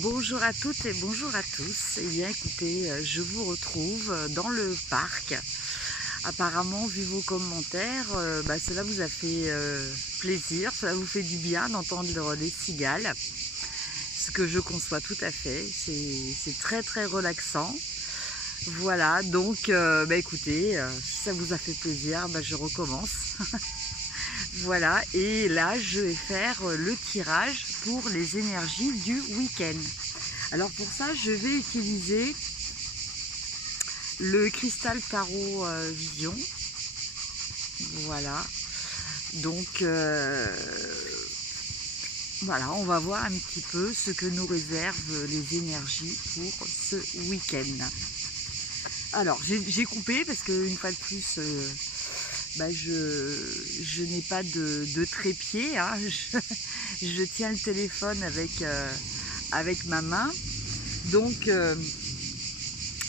Bonjour à toutes et bonjour à tous. Eh bien écoutez, je vous retrouve dans le parc. Apparemment, vu vos commentaires, cela vous a fait plaisir, cela vous fait du bien d'entendre les cigales. Ce que je conçois tout à fait, c'est très très relaxant. Voilà, donc écoutez, si ça vous a fait plaisir, je recommence. Voilà, et là je vais faire le tirage pour les énergies du week-end. Alors pour ça, je vais utiliser le cristal tarot vision. Voilà, donc voilà, on va voir un petit peu ce que nous réservent les énergies pour ce week-end. Alors j'ai coupé parce qu'une fois de plus, je n'ai pas de trépied, hein. Je tiens le téléphone avec ma main. Donc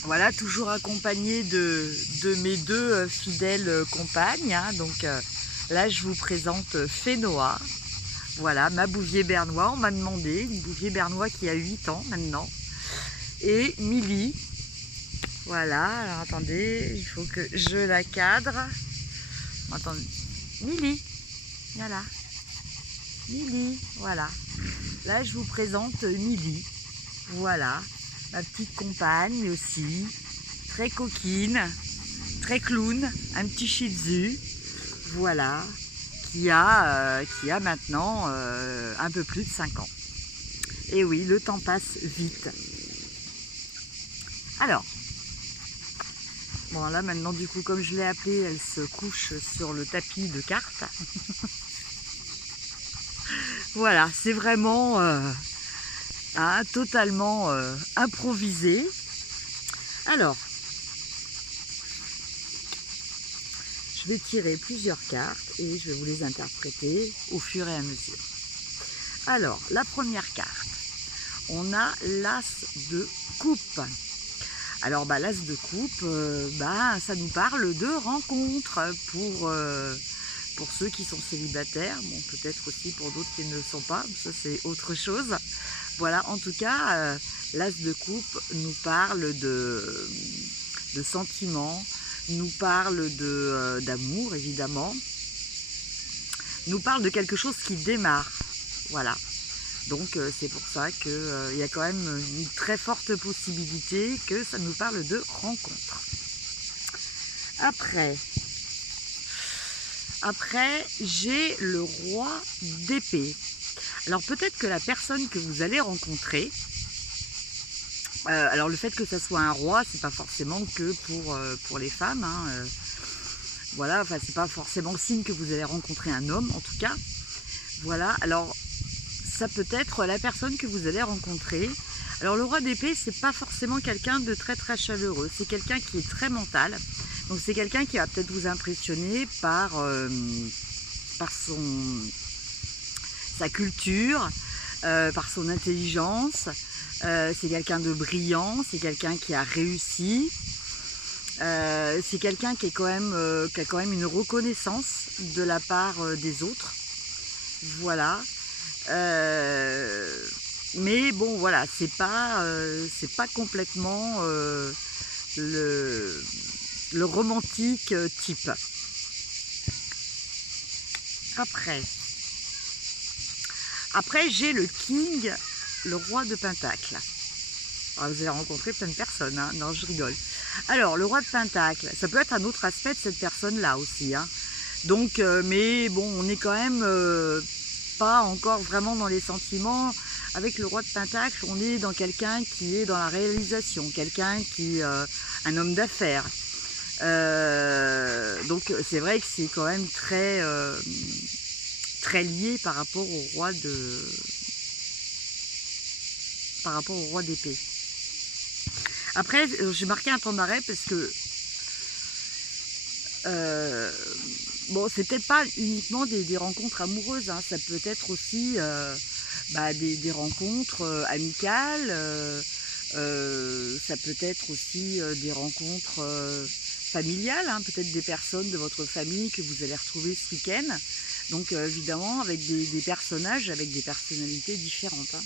voilà, toujours accompagnée de mes deux fidèles compagnes, hein. Donc là, je vous présente Fénoa. Voilà, ma bouvier bernois, on m'a demandé, une bouvier bernois qui a 8 ans maintenant. Et Milly. Voilà, alors attendez, il faut que je la cadre. Attendez, Milly, viens là. Milly, voilà. Là, je vous présente Milly. Voilà, ma petite compagne aussi, très coquine, très clown, un petit shih tzu. Voilà, qui a maintenant un peu plus de 5 ans. Et oui, le temps passe vite. Alors, bon là maintenant du coup, comme je l'ai appelée, elle se couche sur le tapis de cartes. Voilà, c'est vraiment totalement improvisé. Alors, je vais tirer plusieurs cartes et je vais vous les interpréter au fur et à mesure. Alors, la première carte, on a l'As de coupe. Alors, l'As de coupe, ça nous parle de rencontres pour ceux qui sont célibataires. Bon, peut-être aussi pour d'autres qui ne le sont pas, ça c'est autre chose. Voilà, en tout cas, l'As de coupe nous parle de sentiments, nous parle d'amour évidemment, nous parle de quelque chose qui démarre. Voilà, donc c'est pour ça qu'il y a quand même une très forte possibilité que ça nous parle de rencontre. Après j'ai le roi d'épée. Alors peut-être que la personne que vous allez rencontrer, alors le fait que ça soit un roi, c'est pas forcément que pour les femmes, hein, voilà, enfin c'est pas forcément signe que vous allez rencontrer un homme en tout cas. Voilà, alors ça peut être la personne que vous allez rencontrer. Alors le roi d'épée, c'est pas forcément quelqu'un de très très chaleureux, c'est quelqu'un qui est très mental. Donc c'est quelqu'un qui va peut-être vous impressionner par sa culture, par son intelligence. C'est quelqu'un de brillant, c'est quelqu'un qui a réussi. C'est quelqu'un qui a quand même une reconnaissance de la part des autres. Voilà. Mais bon, voilà, c'est pas complètement le romantique type. Après j'ai le King, le roi de Pentacle. Alors, vous allez rencontrer plein de personnes, hein. Non, je rigole. Alors, le roi de Pentacle, ça peut être un autre aspect de cette personne-là aussi, hein. Donc, mais bon, on est quand même pas encore vraiment dans les sentiments. Avec le roi de Pentacle, on est dans quelqu'un qui est dans la réalisation, quelqu'un qui un homme d'affaires. Donc, c'est vrai que c'est quand même très lié par rapport au roi d'épée. Après, j'ai marqué un temps d'arrêt parce que bon, c'est peut-être pas uniquement des rencontres amoureuses, hein. Ça peut être aussi des rencontres amicales, ça peut être aussi des rencontres familiales, hein. Peut-être des personnes de votre famille que vous allez retrouver ce week-end. Donc évidemment avec des personnages, avec des personnalités différentes, hein.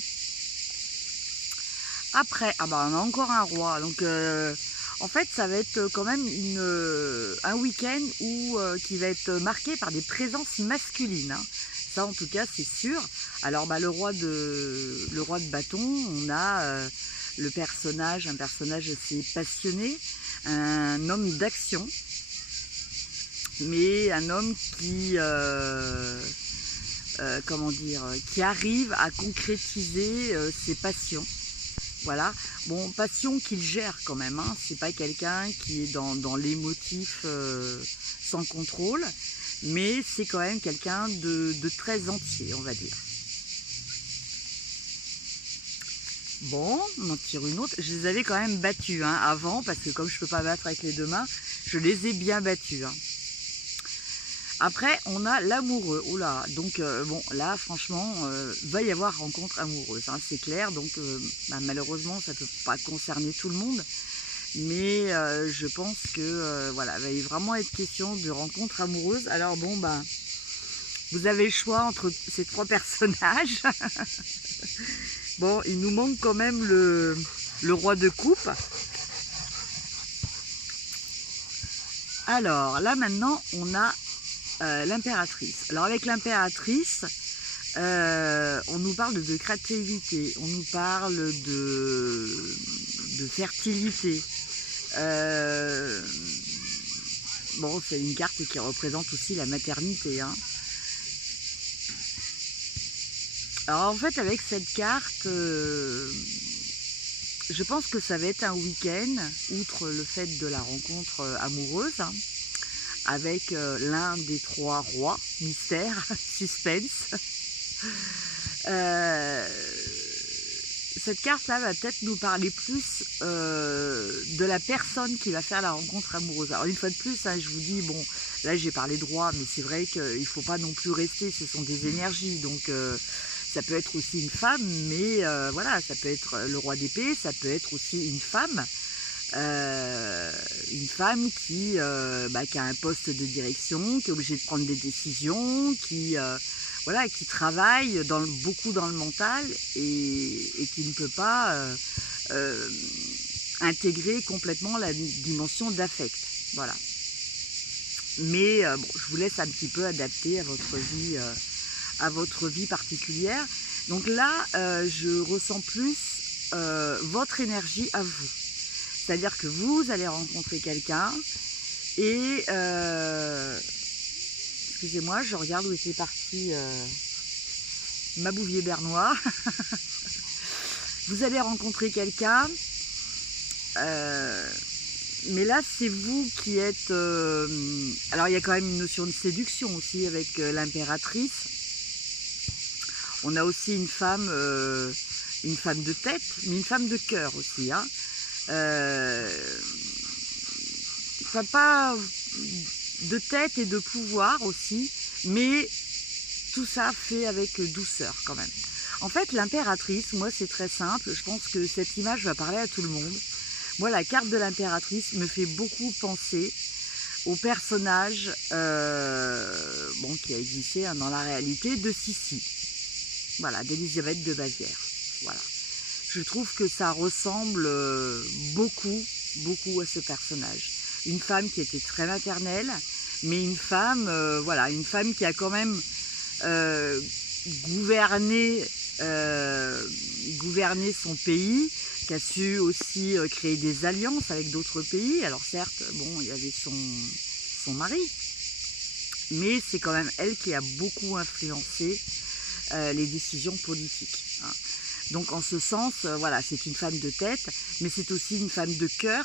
Après, ah bah on a encore un roi. Donc en fait, ça va être quand même un week-end qui va être marqué par des présences masculines, hein. Ça, en tout cas, c'est sûr. Alors, bah, le roi de bâton, on a un personnage assez passionné, un homme d'action, mais un homme comment dire, qui arrive à concrétiser ses passions. Voilà. Bon, passion qu'il gère quand même, hein. C'est pas quelqu'un qui est dans l'émotif sans contrôle, mais c'est quand même quelqu'un de très entier, on va dire. Bon, on en tire une autre. Je les avais quand même battus hein, avant, parce que comme je peux pas battre avec les deux mains, je les ai bien battus. Hein. Après, on a l'amoureux. Oula, donc bon, là, franchement, va y avoir rencontre amoureuse, hein, c'est clair. Donc, bah, malheureusement, ça ne peut pas concerner tout le monde. Mais je pense que, voilà, il va vraiment être question de rencontre amoureuse. Alors, bon, bah, vous avez le choix entre ces trois personnages. Bon, il nous manque quand même le roi de coupe. Alors, là, maintenant, on a l'impératrice. Alors avec l'impératrice, on nous parle de créativité, on nous parle de fertilité. Bon, c'est une carte qui représente aussi la maternité. Hein. Alors en fait, avec cette carte, je pense que ça va être un week-end, outre le fait de la rencontre amoureuse, hein, avec l'un des trois rois, mystère, suspense. Cette carte-là va peut-être nous parler plus de la personne qui va faire la rencontre amoureuse. Alors une fois de plus, hein, je vous dis, bon, là j'ai parlé de roi, mais c'est vrai qu'il ne faut pas non plus rester, ce sont des énergies, donc ça peut être aussi une femme, mais voilà, ça peut être le roi d'épée, ça peut être aussi une femme qui a un poste de direction, qui est obligée de prendre des décisions, voilà, qui travaille beaucoup dans le mental et qui ne peut pas intégrer complètement la dimension d'affect. Voilà. Mais bon, je vous laisse un petit peu adapter à votre vie particulière. Donc là, je ressens plus votre énergie à vous. C'est-à-dire que vous allez rencontrer quelqu'un et... excusez-moi, je regarde où était parti ma bouvier bernois. Vous allez rencontrer quelqu'un, mais là c'est vous qui êtes... alors il y a quand même une notion de séduction aussi avec l'impératrice. On a aussi une femme de tête, mais une femme de cœur aussi. Hein. Pas de tête et de pouvoir aussi, mais tout ça fait avec douceur quand même. En fait, l'impératrice, moi c'est très simple, je pense que cette image va parler à tout le monde. Moi, la carte de l'impératrice me fait beaucoup penser au personnage qui a existé hein, dans la réalité de Sissi, voilà, d'Élisabeth de Bavière. Voilà. Je trouve que ça ressemble beaucoup à ce personnage. Une femme qui était très maternelle, mais une femme qui a quand même gouverné son pays, qui a su aussi créer des alliances avec d'autres pays. Alors certes, bon, il y avait son mari, mais c'est quand même elle qui a beaucoup influencé les décisions politiques. Hein. Donc en ce sens, voilà, c'est une femme de tête, mais c'est aussi une femme de cœur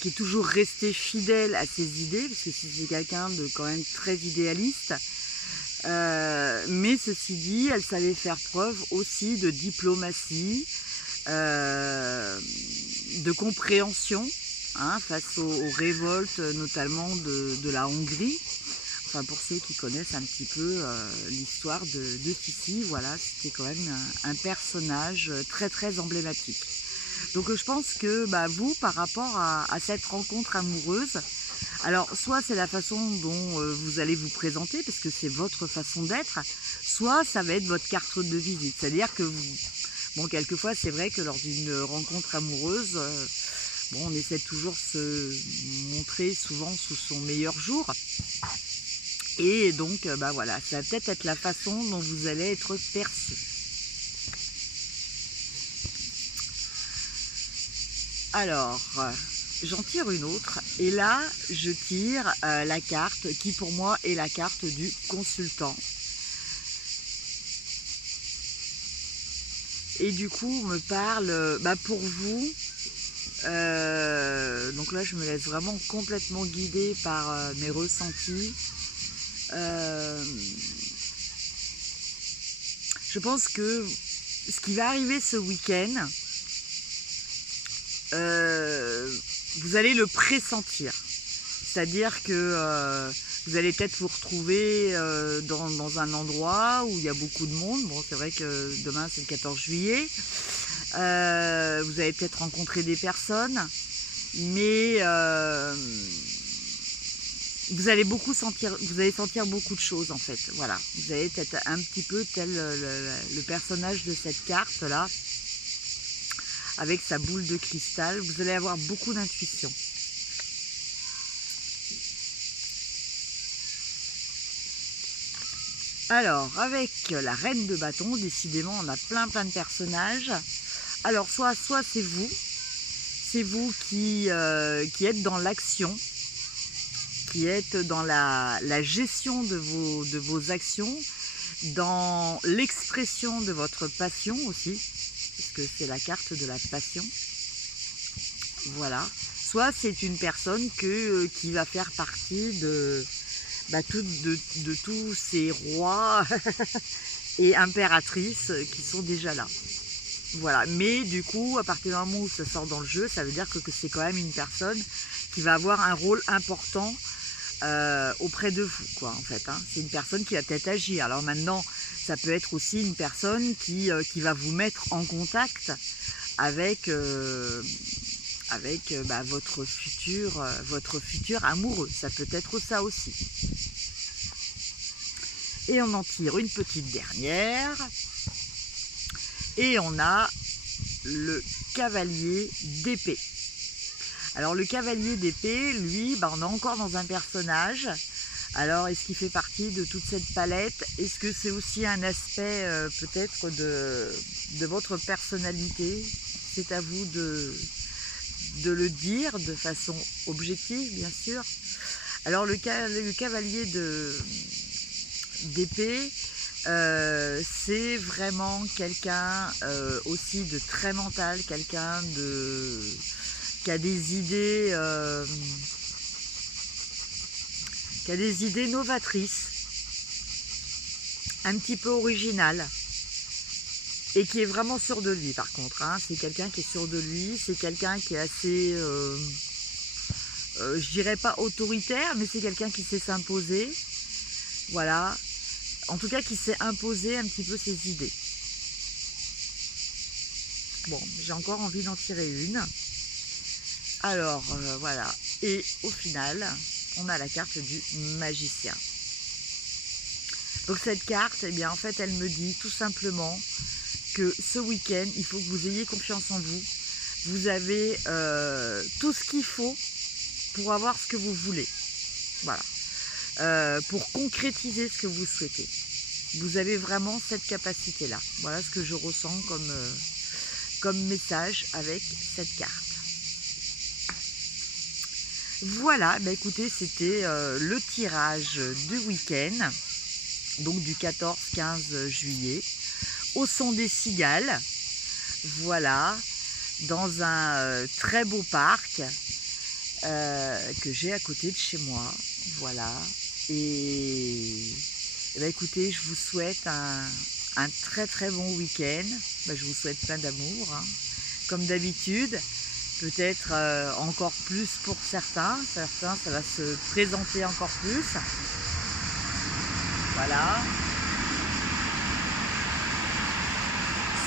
qui est toujours restée fidèle à ses idées, parce que c'est quelqu'un de quand même très idéaliste. Mais ceci dit, elle savait faire preuve aussi de diplomatie, de compréhension hein, face aux révoltes notamment de la Hongrie. Enfin, pour ceux qui connaissent un petit peu l'histoire de Sissi, voilà, c'était quand même un personnage très très emblématique. Donc je pense que vous, par rapport à cette rencontre amoureuse, alors soit c'est la façon dont vous allez vous présenter, parce que c'est votre façon d'être, soit ça va être votre carte de visite, c'est-à-dire que Bon, quelquefois, c'est vrai que lors d'une rencontre amoureuse, bon, on essaie de toujours se montrer souvent sous son meilleur jour. Et donc, bah voilà, ça va peut-être être la façon dont vous allez être perçu. Alors, j'en tire une autre. Et là, je tire la carte qui, pour moi, est la carte du consultant. Et du coup, on me parle, bah pour vous, donc là, je me laisse vraiment complètement guider par mes ressentis. Je pense que ce qui va arriver ce week-end, vous allez le pressentir. C'est-à-dire que vous allez peut-être vous retrouver dans un endroit où il y a beaucoup de monde. Bon, c'est vrai que demain, c'est le 14 juillet. Vous allez peut-être rencontrer des personnes, mais vous allez sentir beaucoup de choses en fait. Voilà, vous allez être un petit peu tel le personnage de cette carte là, avec sa boule de cristal. Vous allez avoir beaucoup d'intuition. Alors, avec la reine de bâton, décidément, on a plein de personnages. Alors, soit c'est vous qui êtes dans l'action, qui êtes dans la gestion de vos actions, dans l'expression de votre passion aussi, parce que c'est la carte de la passion. Voilà. Soit c'est une personne qui va faire partie de tous ces rois et impératrices qui sont déjà là. Voilà. Mais du coup, à partir du moment où ça sort dans le jeu, ça veut dire que c'est quand même une personne qui va avoir un rôle important auprès de vous, quoi, en fait. Hein. C'est une personne qui va peut-être agir. Alors maintenant, ça peut être aussi une personne qui va vous mettre en contact avec votre futur amoureux. Ça peut être ça aussi. Et on en tire une petite dernière. Et on a le cavalier d'épée. Alors le cavalier d'épée, lui, on est encore dans un personnage. Alors est-ce qu'il fait partie de toute cette palette? Est-ce que c'est aussi un aspect peut-être de votre personnalité? C'est à vous de le dire de façon objective, bien sûr. Alors le cavalier d'épée, c'est vraiment quelqu'un aussi de très mental, quelqu'un qui a des idées novatrices, un petit peu originales, et qui est vraiment sûr de lui par contre. Hein. C'est quelqu'un qui est sûr de lui, c'est quelqu'un qui est assez, je dirais pas autoritaire, mais c'est quelqu'un qui sait s'imposer. Voilà. En tout cas, qui sait imposer un petit peu ses idées. Bon, j'ai encore envie d'en tirer une. Alors, voilà. Et au final, on a la carte du magicien. Donc cette carte, eh bien, en fait, elle me dit tout simplement que ce week-end, il faut que vous ayez confiance en vous. Vous avez tout ce qu'il faut pour avoir ce que vous voulez. Voilà. Pour concrétiser ce que vous souhaitez. Vous avez vraiment cette capacité-là. Voilà ce que je ressens comme message avec cette carte. Voilà, écoutez, c'était le tirage du week-end, donc du 14-15 juillet, au son des cigales. Voilà, dans un très beau parc que j'ai à côté de chez moi. Voilà. Et écoutez, je vous souhaite un très bon week-end. Je vous souhaite plein d'amour, hein. Comme d'habitude, peut-être encore plus pour certains. Certains, ça va se présenter encore plus. Voilà.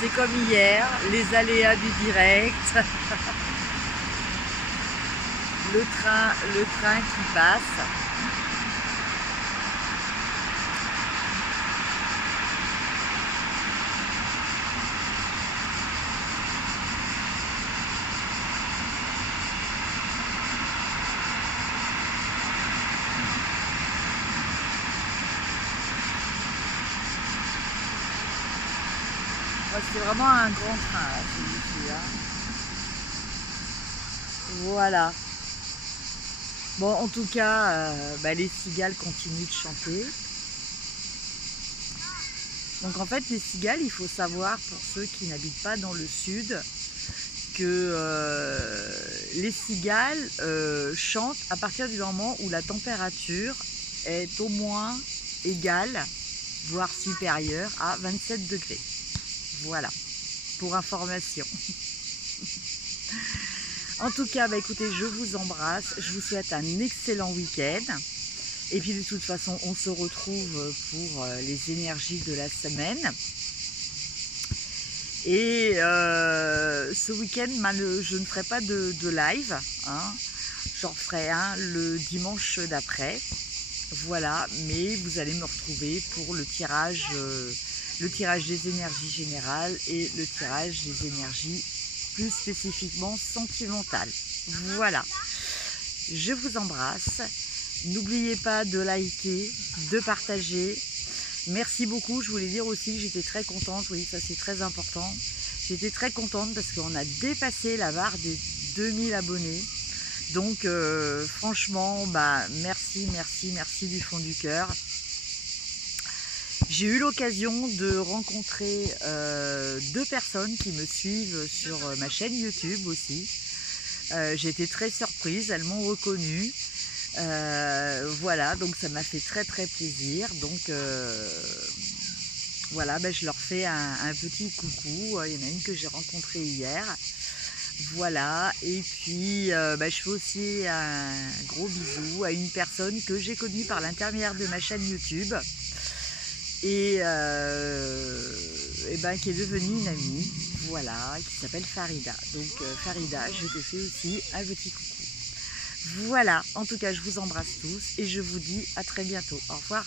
C'est comme hier, les aléas du direct. le train qui passe. Moi, c'est vraiment un grand train, là, celui-ci, hein. Voilà. Bon, en tout cas, les cigales continuent de chanter. Donc en fait, les cigales, il faut savoir, pour ceux qui n'habitent pas dans le sud, que les cigales chantent à partir du moment où la température est au moins égale, voire supérieure à 27 degrés. Voilà, pour information. En tout cas, écoutez, je vous embrasse, je vous souhaite un excellent week-end. Et puis de toute façon, on se retrouve pour les énergies de la semaine. Et ce week-end, je ne ferai pas de live. Hein. J'en ferai un le dimanche d'après. Voilà, mais vous allez me retrouver pour le tirage des énergies générales et le tirage des énergies plus spécifiquement sentimentales. Voilà, je vous embrasse. N'oubliez pas de liker, de partager. Merci beaucoup. Je voulais dire aussi que j'étais très contente. Oui, ça c'est très important. J'étais très contente parce qu'on a dépassé la barre des 2000 abonnés. Donc franchement, merci du fond du cœur. J'ai eu l'occasion de rencontrer 2 personnes qui me suivent sur ma chaîne YouTube aussi. J'ai été très surprise, elles m'ont reconnue. Voilà, donc ça m'a fait très plaisir. Donc voilà, je leur fais un petit coucou. Il y en a une que j'ai rencontrée hier. Voilà, et puis je fais aussi un gros bisou à une personne que j'ai connue par l'intermédiaire de ma chaîne YouTube et qui est devenue une amie, voilà, qui s'appelle Farida. Donc Farida, je te fais aussi un petit coucou. Voilà, en tout cas, je vous embrasse tous et je vous dis à très bientôt. Au revoir.